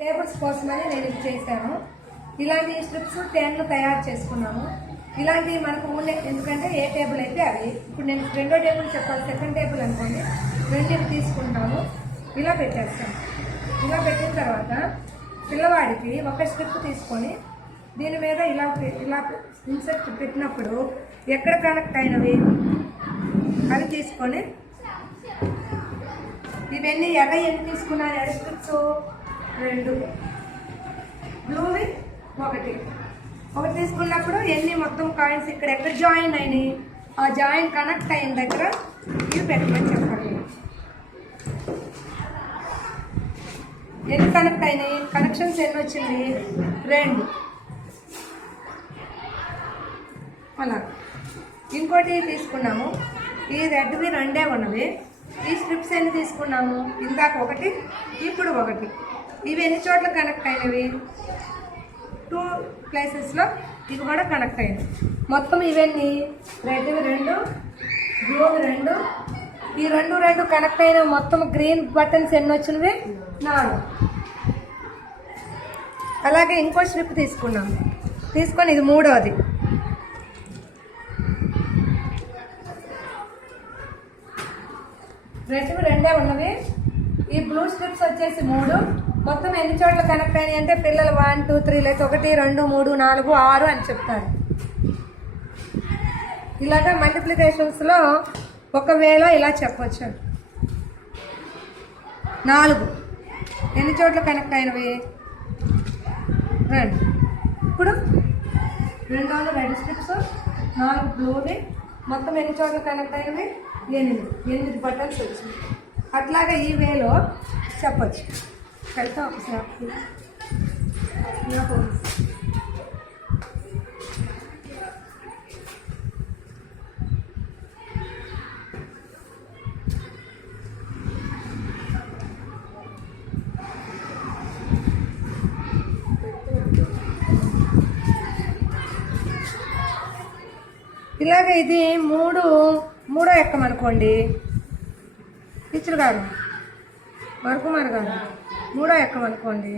Tables కోసమని నేను ఇది చేశాను. ఇలాంటి స్ట్రిప్స్ 10 తయారు చేసుకున్నాము. ఇలాంటివి మనకు ఉండే, ఎందుకంటే ఏ టేబుల్ అయితే అది. ఇప్పుడు నేను రెండో టేబుల్ చెప్పాలి, సెకండ్ టేబుల్ అనుకోండి, రెండింటిని తీసుకుంటాము. ఇలా పెట్టేస్తాను. ఇలా పెట్టిన తర్వాత పిల్లవాడికి ఒక స్ట్రిప్ తీసుకొని దీని మీద ఇలా ఇన్సర్ట్ పెట్టినప్పుడు ఎక్కడ కనెక్ట్ అయినవి అవి తీసుకొని, ఇవన్నీ ఎన్ని తీసుకున్నాను, ఎర్ర స్ట్రిప్స్ 2, బ్లూవి 1 తీసుకున్నప్పుడు ఎన్ని మొత్తం కాయిన్స్ ఇక్కడ ఎక్కడ జాయిన్ అయినాయి, ఆ జాయిన్ కనెక్ట్ అయిన దగ్గర ఇవి పెట్టమని చెప్పండి. ఎన్ని కనెక్ట్ అయినాయి, కనెక్షన్స్ ఎన్ని వచ్చింది, 2. అలా ఇంకోటి తీసుకున్నాము. ఈ రెడ్వి 2 ఉన్నవి. ఈ స్ట్రిప్స్ ఎన్ని తీసుకున్నాము, ఇందాక 1, ఇప్పుడు 1. ఇవి ఎన్ని చోట్ల కనెక్ట్ అయినవి, 2 ప్లేసెస్లో ఇవి కూడా కనెక్ట్ అయింది. మొత్తం ఇవన్నీ రెడ్వి 2, బ్లూవి 2, ఈ 2 కనెక్ట్ అయిన మొత్తం గ్రీన్ బటన్స్ ఎన్ని వచ్చినవి, 4. అలాగే ఇంకో స్ట్రిప్ తీసుకున్నాము. తీసుకొని ఇది 3వది. రెడ్వి 2 ఉన్నవి. ఈ బ్లూ స్ట్రిప్స్ వచ్చేసి 3. మొత్తం ఎన్ని చోట్ల కనెక్ట్ అయినాయి అంటే పిల్లలు 1 2 3 లేక 1 2 3 4 6 అని చెప్తారు. ఇలాగా మల్టిప్లికేషన్స్లో ఒకవేళ ఇలా చెప్పచ్చు. 4 ఎన్ని చోట్ల కనెక్ట్ అయినవి, 2. ఇప్పుడు 2 రెడ్ స్ట్రిప్స్, 4 బ్లూవి, మొత్తం ఎన్ని చోట్ల కనెక్ట్ అయినవి, 8 బటన్స్ వచ్చింది. అట్లాగే ఈ వేలో చెప్పచ్చు. వెళ్తాం ఒకసారి. ఇలాగ ఇది 3 ఎక్కమనుకోండి, ఇచ్చుడు గారు వరకుమార్ గారు 3 ఎక్కమనుకోండి,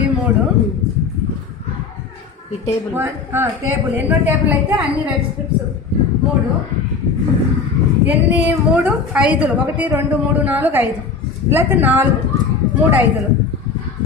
ఈ 3 ఈ టేబుల్ టేబుల్ ఎన్నో టేబుల్ అయితే అన్ని రెడ్ స్ట్రిప్స్ 3. ఎన్ని 3 5, 1 2 3 4 5, లేకపోతే 4 3 5.